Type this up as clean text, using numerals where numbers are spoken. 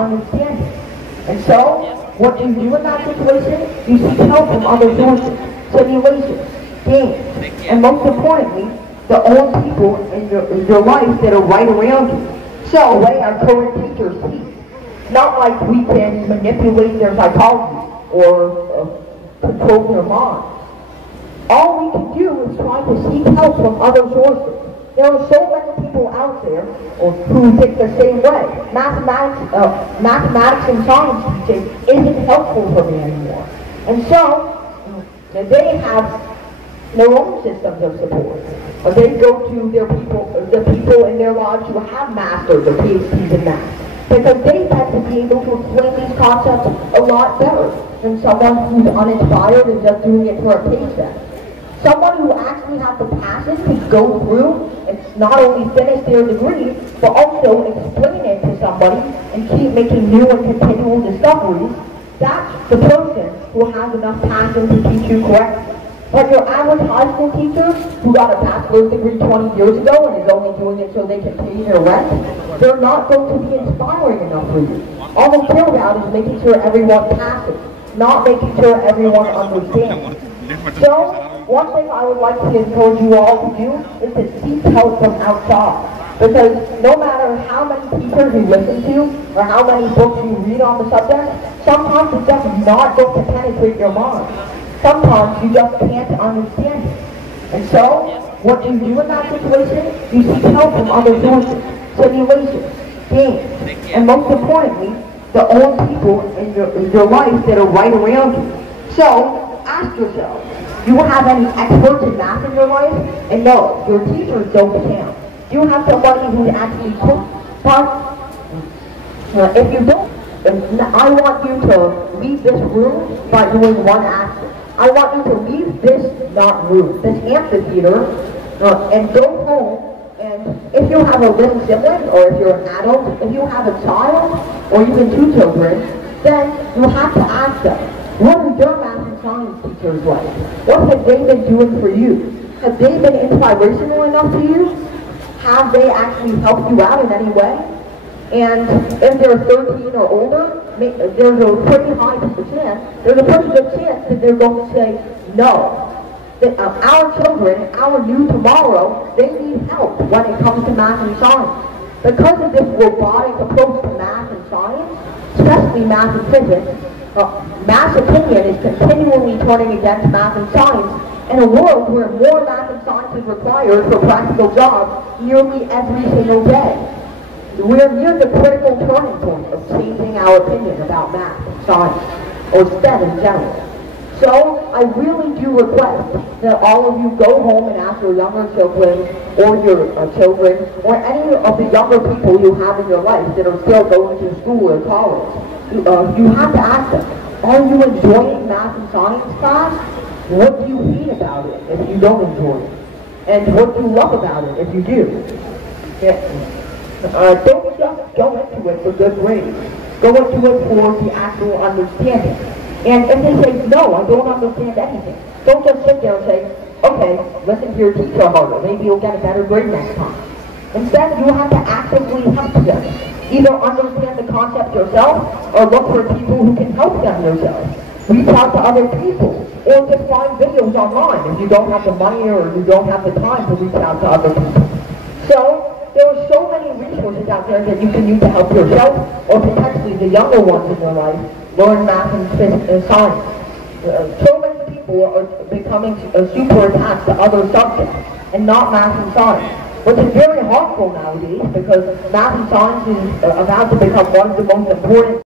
understanding. And so, what do you do in that situation? You seek help from other sources, simulations, games, and most importantly, the old people in your life that are right around you. So, the way our current teachers teach. Not like we can manipulate their psychology or control their minds. All we can do is try to seek help from other sources. There are so many people out there who think the same way. Mathematics and science teaching isn't helpful for me anymore. And so, they have their own systems of support. They go to the people in their lives who have masters or PhDs in math. Because they tend to be able to explain these concepts a lot better than someone who's uninspired and just doing it for a paycheck. Someone who actually has the passion to go through and not only finish their degree, but also explain it to somebody and keep making new and continual discoveries, that's the person who has enough passion to teach you correctly. But your average high school teacher who got a bachelor's degree 20 years ago and is only doing it so they can pay their rent, they're not going to be inspiring enough for you. All they care about is making sure everyone passes, not making sure everyone understands. So, one thing I would like to encourage you all to do is to seek help from outside. Because no matter how many teachers you listen to or how many books you read on the subject, sometimes it's just not going to penetrate your mind. Sometimes you just can't understand it. And so, what you do in that situation, you seek help from other sources, simulations, games, and most importantly, the old people in your life that are right around you. So, ask yourself, do you have any experts in math in your life? And no, your teachers don't count. Do you have somebody who's actually cooked? But if you don't, I want you to leave this room by doing one action. I want you to leave this, not room, this amphitheater, and go home, and if you have a little sibling, or if you're an adult, if you have a child, or even two children, then you have to ask them, what are your math and science teachers like? What have they been doing for you? Have they been inspirational enough to you? Have they actually helped you out in any way? And if they're 13 or older, there's a pretty high chance, there's a pretty good chance that they're going to say no. That our children, our new tomorrow, they need help when it comes to math and science. Because of this robotic approach to math and science, especially math and physics, mass opinion is continually turning against math and science in a world where more math and science is required for practical jobs nearly every single day. We're near the critical turning point of changing our opinion about math, science, or STEM in general. So, I really do request that all of you go home and ask your younger children, or your children, or any of the younger people you have in your life that are still going to school or college. You have to ask them, are you enjoying math and science class? What do you hate about it if you don't enjoy it? And what do you love about it if you do? Don't just go into it for good grades. Go into it for the actual understanding. And if they say, no, I don't understand anything, don't just sit there and say, okay, listen to your teacher harder. Maybe you'll get a better grade next time. Instead, you have to actively help them. Either understand the concept yourself, or look for people who can help them yourself. Reach out to other people, or just find videos online if you don't have the money or you don't have the time to reach out to other people. So, there are so many resources out there that you can use to help yourself, or potentially the younger ones in your life, learn math and physics and science. So many people are becoming super attached to other subjects, and not math and science, which is very harmful nowadays, because math and science is about to become one of the most important